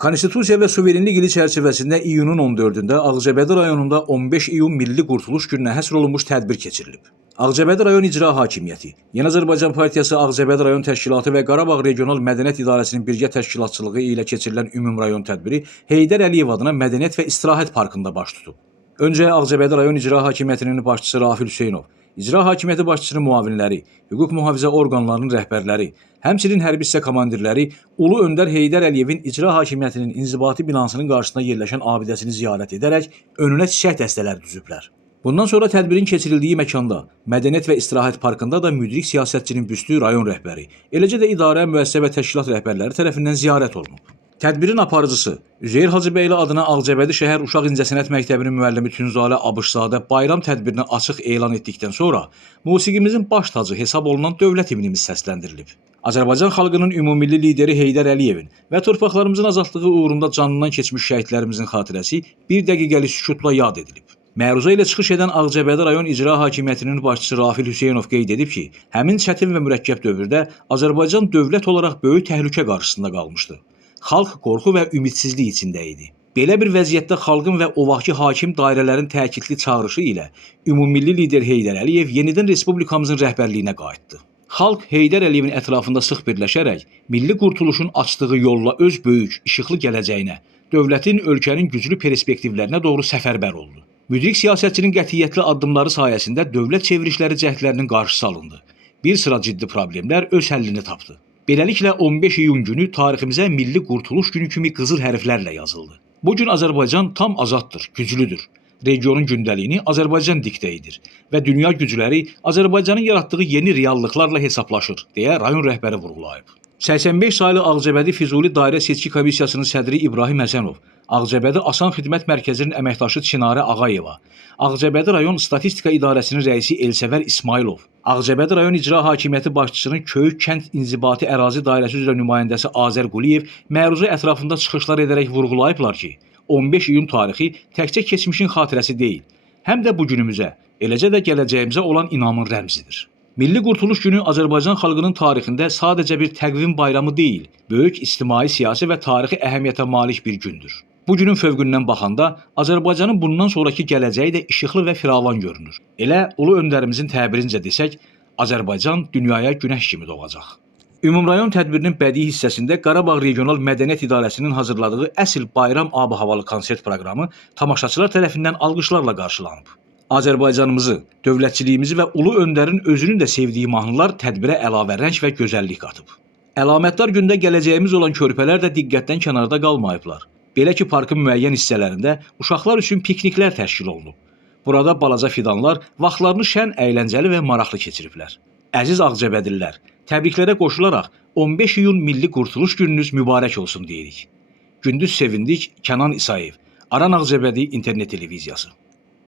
Konstitusiya və suverenlik ili çərçivəsində iyunun 14-də Ağcabədi rayonunda 15 iyun Milli Qurtuluş gününə həsr olunmuş tədbir keçirilib. Ağcabədi rayon İcra Hakimiyyəti, Yeni Azərbaycan Partiyası Ağcabədi rayon təşkilatı və Qarabağ Regional Mədəniyyət İdarəsinin birgə təşkilatçılığı ilə keçirilən ümumrayon tədbiri Heydər Əliyev adına Mədəniyyət və İstirahət Parkında baş tutub. Öncə Ağcabədi rayon İcra Hakimiyyətinin başçısı Rafil Hüseynov, İcra Hakimiyyəti başçısının müavinləri, hüquq mühafizə orqanlarının rəhbərləri, həmçinin hərbi hissə komandirləri Ulu Öndər Heydər Əliyevin İcra Hakimiyyətinin inzibati binasının qarşısına yerləşən abidəsini ziyarət edərək önünə çiçək dəstələri düzüblər. Bundan sonra tədbirin keçirildiyi məkanda, Mədəniyyət və İstirahət Parkında da müdrik siyasətçinin büstü rayon rəhbəri, eləcə də idarə, müəssisə və təşkilat rəhbərləri tərəfindən ziyarət olunub. Tədbirin aparıcısı Üzeyir Hacıbəyli adına Ağcabədi şəhər Uşaq İncəsənət Məktəbinin müəllimi Tünzalə Abışzadə bayram tədbirini açıq elan etdikdən sonra musiqimizin baş tacı hesab olunan dövlət himnimiz səsləndirilib. Azərbaycan xalqının ümumilli lideri Heydər Əliyevin və torpaqlarımızın azadlığı uğrunda canından keçmiş şəhidlərimizin xatirəsi bir dəqiqəlik sükutla yad edilib. Məruzə ilə çıxış edən Ağcabədi rayon İcra Hakimiyyətinin başçısı Rafil Hüseynov qeyd edib ki, həmin çətin və mürəkkəb dövrdə Azərbaycan dövlət olaraq böyük təhlükə qarşısında qalmışdı. Xalq qorxu və ümidsizlik içində idi. Belə bir vəziyyətdə xalqın və o vaxtki hakim dairələrin təkidli çağırışı ilə ümumilli lider Heydər Əliyev yenidən respublikamızın rəhbərliyinə qayıtdı. Xalq Heydər Əliyevin ətrafında sıx birləşərək milli qurtuluşun açdığı yolla öz böyük, işıqlı gələcəyinə, dövlətin, ölkənin güclü perspektivlərinə doğru səfərbər oldu. Müdrik siyasətçinin qətiyyətli addımları sayəsində dövlət çevrilişləri cəhdlərinin qarşısı alındı. Bir sıra ciddi problemlər öz həllini tapdı. Beləliklə 15 iyun günü tariximizə Milli Qurtuluş günü kimi qızıl hərflərlə yazıldı. Bu gün Azərbaycan tam azaddır, güclüdür. Regionun gündəliyini Azərbaycan diktə edir və dünya gücləri Azərbaycanın yaratdığı yeni reallıqlarla hesablaşır, deyə rayon rəhbəri vurğulayıb. 85 saylı Ağcabədi Füzuli Dairə Seçki Komissiyasının sədri İbrahim Həsənov, Ağcabədi Asan Xidmət Mərkəzinin əməkdaşı Çinarə Ağayeva, Ağcabədi rayon Statistika İdarəsinin rəisi Elsəvər İsmailov, Ağcabədi rayon İcra Hakimiyyəti başçısının Köyük kənd inzibati ərazi dairəsi üzrə nümayəndəsi Azər Quliyev məruzə ətrafında çıxışlar edərək vurğulayıblar ki, 15 iyun tarixi təkcə keçmişin xatirəsi deyil, həm də bu günümüzə, eləcə də gələcəyimizə olan inamın rəmzidir. Milli Qurtuluş günü Azərbaycan xalqının tarixində sadəcə bir təqvim bayramı deyil, böyük ictimai, siyasi və tarixi əhəmiyyətə malik bir gündür. Bu günün fövqündən baxanda Azərbaycanın bundan sonraki gələcəyi də işıqlı və firavan görünür. Elə Ulu Öndərimizin təbirincə desək, Azərbaycan dünyaya günəş kimi doğacaq. Ümumrayon tədbirinin bədii hissəsində Qarabağ Regional Mədəniyyət İdarəsinin hazırladığı əsl bayram ab-havalı konsert proqramı tamaşaçılar tərəfindən alqışlarla qarşılanıb. Azərbaycanımızı, dövlətçiliyimizi və Ulu Öndərin özünün də sevdiyi mahnılar tədbirə əlavə rəng və gözəllik qatıb. Əlamətdar gündə gələcəyimiz olan körpələr də diqqətdən kənarda qalmayıblar. Belə ki, parkın müəyyən hissələrində uşaqlar üçün pikniklər təşkil olunub. Burada balaca fidanlar vaxtlarını şən, əyləncəli və maraqlı keçiriblər. Əziz Ağcabədililər, təbriklərə qoşularaq 15 iyun Milli Qurtuluş gününüz mübarək olsun deyirik. Gündüz sevindik, Kənan İsayev, Aran Ağcabədi İnternet Televiziyası.